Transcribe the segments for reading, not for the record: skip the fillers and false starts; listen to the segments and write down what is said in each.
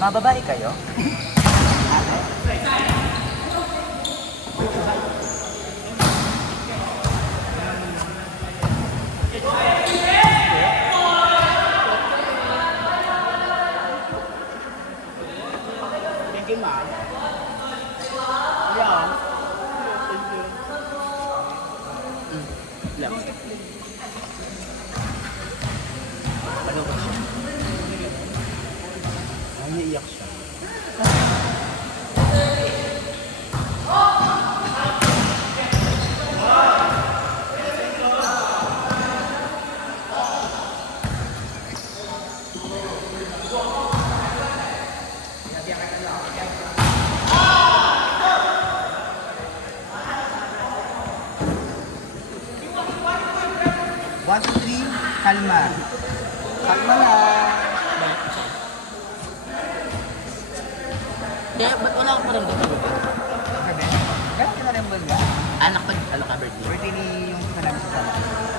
Mga babae kayo? Thank you, ma'am. Yeah. Lang. Ano ba siya? Ay, naiiyak siya. One, two, three, kalma. Kalma lang. Kaya, ba't wala ka pa rin dito? Gabi. Kaya ka na rin ba? Anak pa, ano ka, birthday? Birthday ni yung kanami sa sala.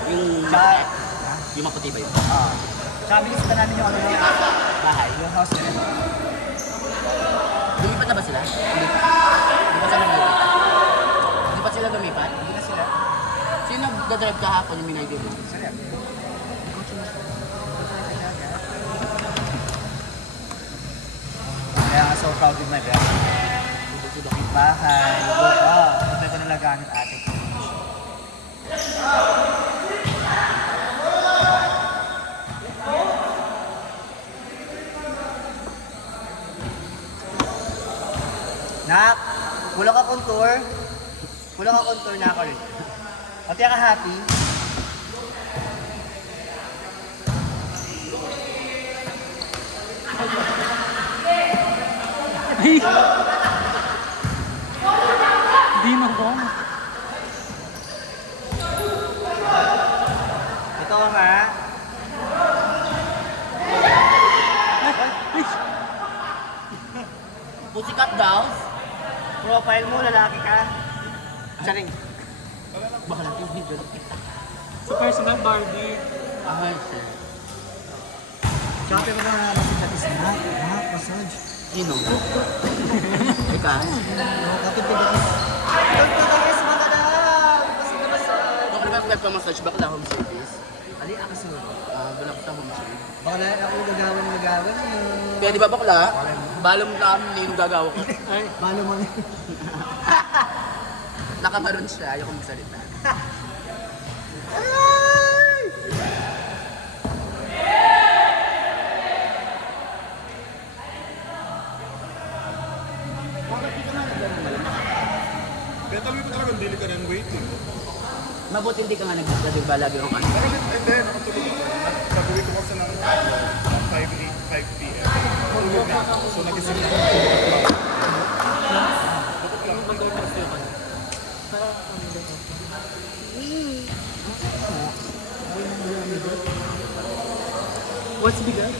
Yung Sa- yung maputi ba yun? Sabi ko sa namin yung ano yung Bahay. yung house nila. Lumipat na ba sila? Hindi pa. Hindi pa sila lumipat. Hindi pa sila lumipat? Hindi na sila. Sino nagdadrive kahapon yung minay mo? Sila. Kaya nga so proud with my best. Bahay. Wow. Ito ko nalagaan ng ate ko. Nak, kulang ka contour. Kulang ka contour na ako rin. At ka happy. Di mo ko. Ito nga. Pussycat Dolls? Profile mo, lalaki ka. Charing. Baka natin video. Sa personal Barbie. Ay, sir. Sabi mo na nakita is not massage. Sino? Ika? No, katulad ko is. Katulad ko is mga na. Basta na massage. Kung ano ba massage back na home service? Ali, ako sa Doon ako sa home service. baka na ako gagawin yun. Kaya di ba bakla? Balong na kami yung gagawa ko. Ay, Balo mo na. Nakamaroon siya, ayaw kong magsalita. Bakit di ka nga naglalaro malamang? Kaya tabi mo talagang dili ka ng waiting. Mabuti hindi ka nga naglalaro ba lagi akong ano? Pero hindi, nakatulog ako. Pag-uwi ko kasi ng 5 p.m. Tulog na ako. So nagising na ako. what's bigay?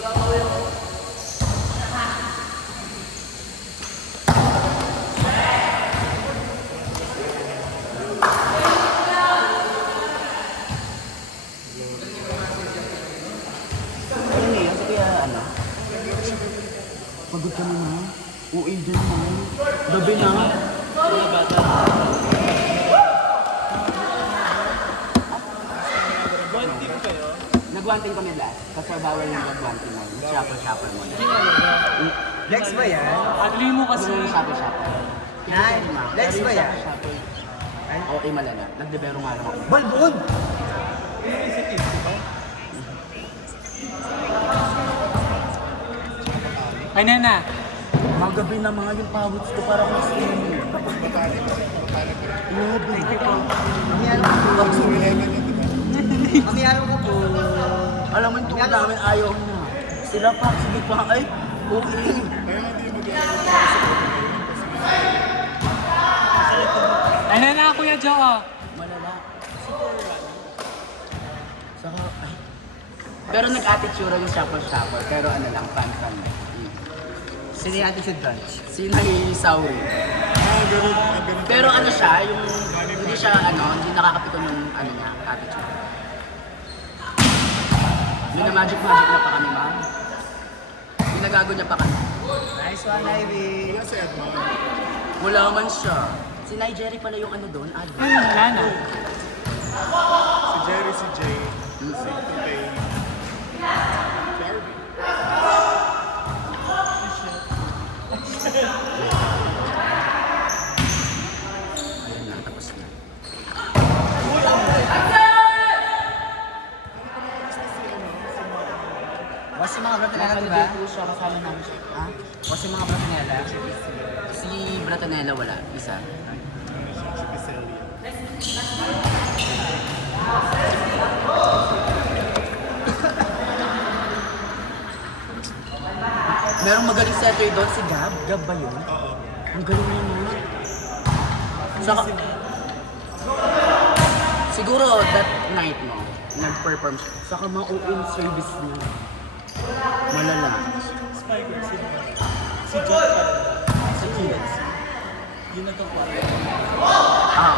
Ano yun? Sa kaya ano? Pagod ka na na. Uwi din na. Gabi na. Nag-wanting kami last. Kasi bawal yung nag-wanting mo. Shopper mo. Lex ba yan? Ugly mo kasi. Kasi yung shopper. Nay, Lex ba yan? Okay malala. Nagdebero nga lang ako. Balbon! Ay, nana. Mga gabi na mga yung pawits ko parang mas ini. Thank you po. Mamiyaro ka po. Mamiyaro ka po. Alam mo yung tuwa namin ayaw na. Sila pa, sige pa, ay, okay. Ay, nana, Kuya Joe. Oh. Malala. Saka, ay. Pero nag-attitude yung shopper. Pero ano lang, fan. Sino yung attitude branch? Sinay-sauri. Pero ano siya, yung hindi siya ano, hindi nakakapikon yung ano niya, attitude. Pinamagic-magic na pa kami, ma'am. Pinagago niya pa kami. Nice one, Ivy. Wala si Edmond. Wala man siya. Si Nigeria pala yung ano doon, Ad. Wala na. Si Jerry, si Jay, si Tupay, si Arby. Ayun na, tapos na. Was yung mga Bratanela, di ba? Nakalibre po siya, kasama namin siya. Ha? Was yung mga Bratanela. Si Bratanela wala, isa. Si Piselli. Merong magaling setter doon, si Gab. Gab ba yun? Oo. Ang galing niya mo. Saka, siguro that night mo, nag-perform siya. Saka ma-open service niya. Malala. Spiker, si John. Sa kids. Yun na to po. Ah.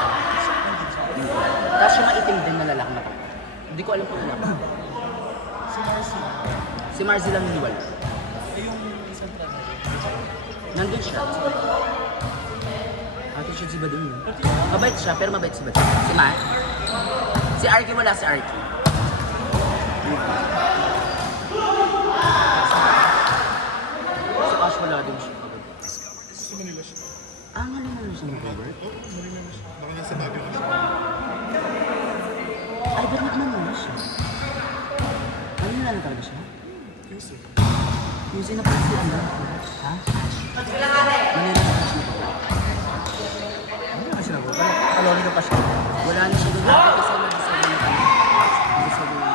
Tapos siya maitim din na lalaki na to. Hindi ko alam kung lalaki. Si Marcy. Si Marzi lang hiniwala. Eh, yung isang trainer. Nandun siya. Attitude si Bading yun. Mabait siya, pero mabait si Bading. Si Matt. Si Arky wala, si Arky. Si Ash wala din siya. Si Manila siya. Ah, nga naman siya mag-work. Oo, Manila na siya. Baka nasa Baguio na siya. Ay, ba't nagmamula siya? Ano na talaga siya? Yusuf. Yung na pala si ano? Ha? Manila na siya na pala. Ano na sila, bro? Kalori ka pa siya. Wala na siya doon. Kasi nag-sabi na kami. Nag-sabi na.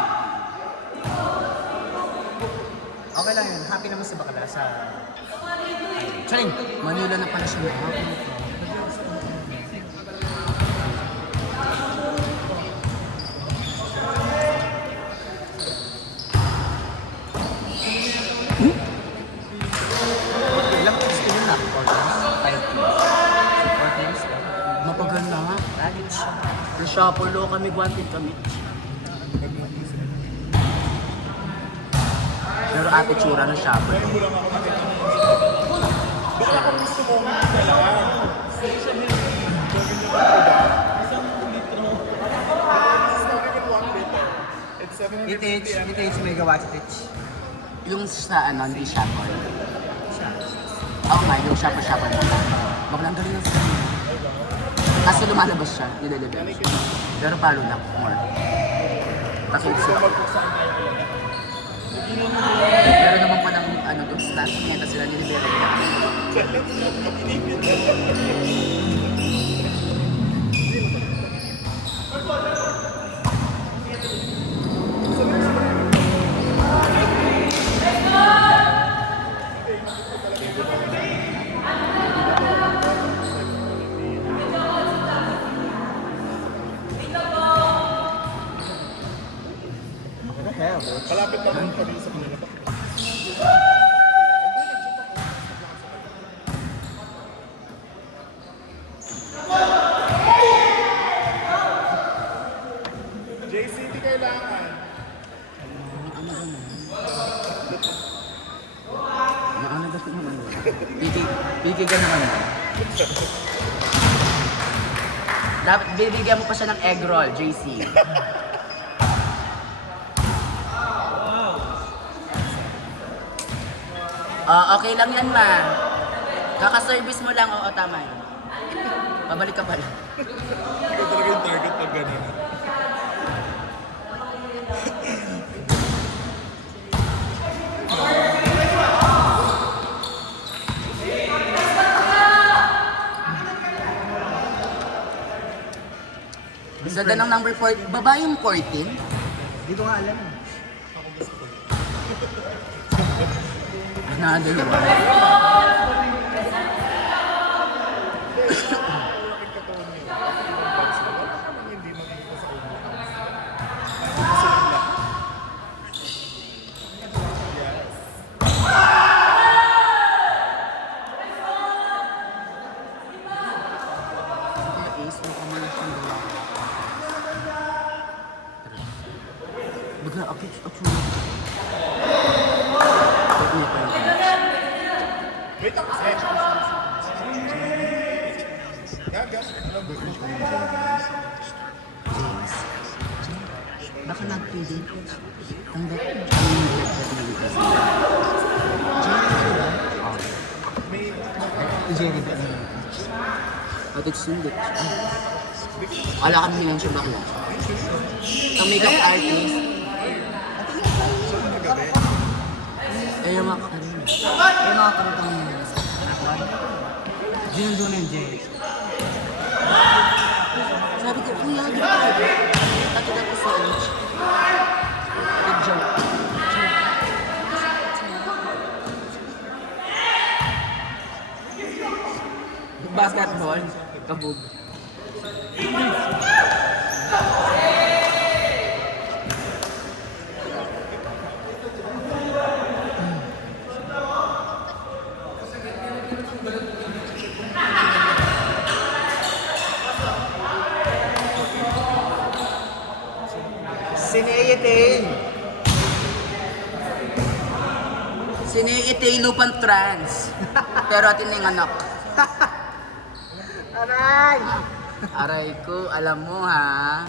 Okay lang yun. Happy naman si Bakla sa... Charing! Manila na pala siya na. Ilang teams kayo na? 4 teams? 5 teams? 4 teams? Mapaganda nga. Lagit siya. Reshuffle kami, guwantin kami. Pero ate tsura ng shuffle. Ngayon mo lang ako nakita ng baka ako gusto mo kailangan. Gawin niyo ba ito? Isang litro. This is not even 1 liter. It's 750 Itich, ml. itich, megawatt itich. Yung sa ano, hindi shuffle. Oo nga, yung shuffle mo. Baklang galing ng sa kaso lumalabas siya, nilelevel siya. Pero palo na, more. Takit sila. Pero naman pa ng ano doon, stand, ngeta sila nilelevel na. What the hell, bro? Malapit lang ang kami sa kanila. JC, di kailangan. Ano naman? Ano naman? Piki ka naman. Dapat bibigyan mo pa siya ng egg roll, JC. Okay lang yan, ma. Kaka-service mo lang, oo, tama yun. Pabalik ka pala. Ikaw talaga yung target pag ganun. Ganda ng number 14. Babae yung 14? Hindi ko nga alam. Another one. Malaking katawan niya. Wala ka naman hindi makikita sa ulo. Hindi sila lahat. Kaya ace, may kamala siyang dalawa. Baga, akit, Jerry. At sundot. Wala kami ngayon siya bakla. Ang makeup artist. Eh, yung mga kakarin. Yung mga karutang Ginandun yung Jerry. Sabi ko, kuya, di ba? Tatulad ko sa age. Good joke. Basketball, kabog. Sineyetin! Siniitay lupang trans. Pero atin na yung anak. Aray! Aray ko, alam mo ha.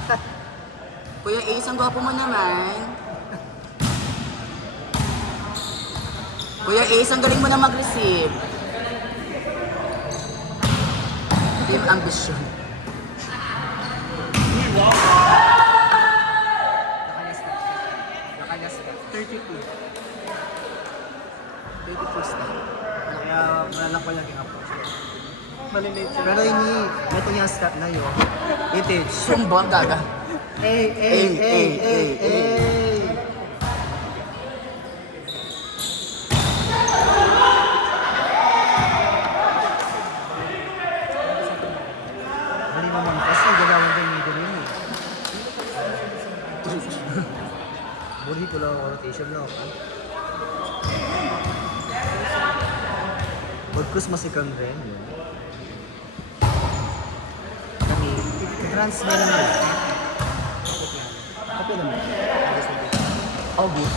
Kuya Ace, ang gwapo mo naman. Kuya Ace, ang galing mo na mag-receive. Team Ambition. Nakalas ka. 32. 31st na. Kaya malak pa yung approach. Malilate siya. Pero ini, ito yung step na yun. Itage. Sumba, gaga. Ay. Mali naman kasi gagawin ko yung middle yun eh. Buli ko lang ang rotation na ako. Pagkus masikang rin yun. Kami, trans na naman. Kapit naman. August.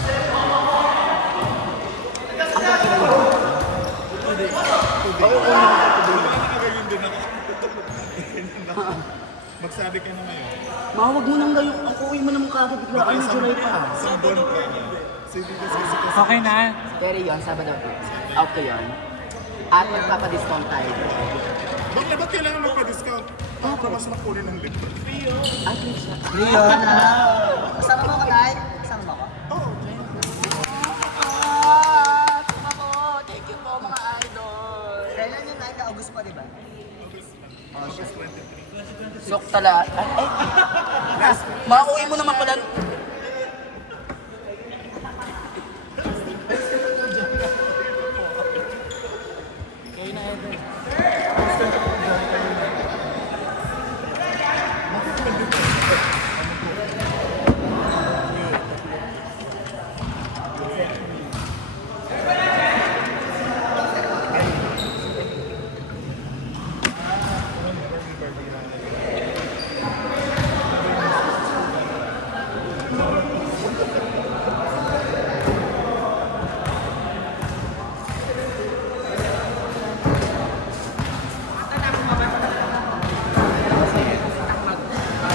Magsabi ka na ngayon. Mawag mo nang gayon. Ang kuwi mo naman kagad. Bigla kami July pa. Isang buwan ka na. Sige kasi Okay na. Pero yun, Sabado. Out ko yun. At magpapadiscount tayo. Ba't kailangan magpa-discount? Para mas makunin ng libre. At least siya. Leon, kasama mo ka, Nay? Kasama mo ako? Oo. Thank you po mga idol. Kailan yun, Nay? August pa, di ba? August 23. Sok tala. Ay, mauwi mo naman pala. Kayo na, Evan.